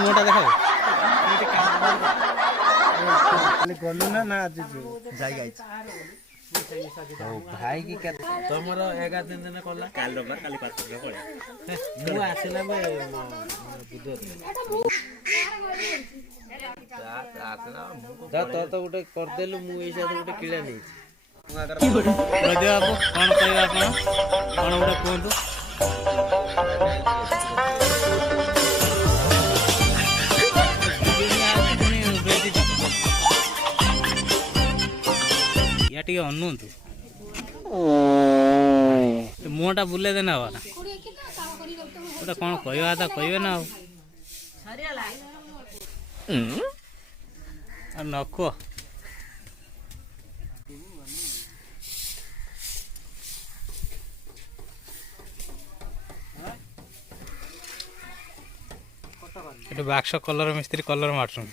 मोटा देखा गलु ना ना आज जाई गई भाई की तुमर 11 दिन दिन कला काल रविवार काली 5 दिन पड़े मु आसिला बे बुधवार तो तो गोटे कर देलु मु ए साथ गोटे किला नै बाबू कौन कहवा आप कौन गोटे कहतु या टे अनुंतु मुहटा बुले देना गोटे कौन कहवा था कहे ना नक बाक्स कलर मिस्त्री कलर मार्चुं